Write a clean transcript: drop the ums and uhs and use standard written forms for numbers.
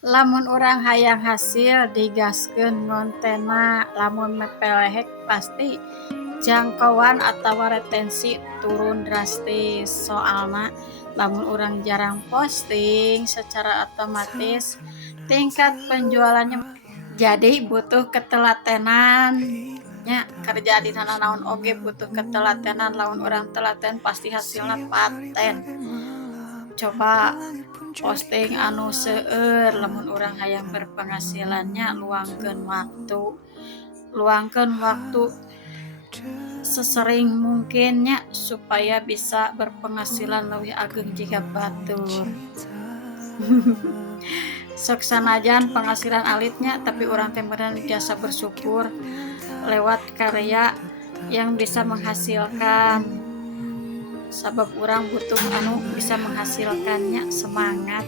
Lamun urang hayang hasil digaskeun ngontena, lamun mepelehek pasti jangkauan atawa retensi turun drastis. Soalna lamun urang jarang posting secara otomatis tingkat penjualannya jadi butuh ketelatenan nya kerja di naon oge butuh ketelatenan. Lamun urang telaten pasti hasilna paten. Coba posting anu seueur lamun urang hayang berpenghasilannya, luangkeun waktu sesering mungkinnya supaya bisa berpenghasilan leuwih ageng jiga batur. Sok sanajan penghasilan alitnya tapi urang teh meureun jasa bersyukur lewat karya yang bisa menghasilkan, sabab urang butuh anu bisa menghasilkannya, semangat.